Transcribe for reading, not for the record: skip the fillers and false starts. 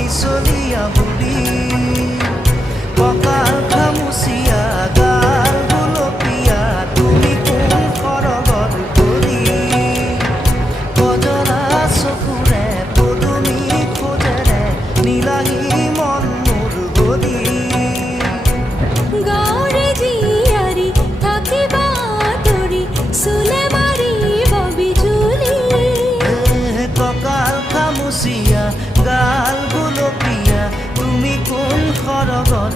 মিছলীয়া বুলি কঁকাল খামুচিয়া গাল গুলপীয়া তুমি কোন সৰগৰ কৰি কজৰা চকুৰে পদুমী খোজেৰে নীলাহী মন মোৰ গলি গাঁৱৰে জীয়াৰী থাকিবা আঁতৰি চুলে মাৰিব বিজুলী কঁকাল খামুচিয়া গাল গুলপীয়া তুমি কোন সৰগৰ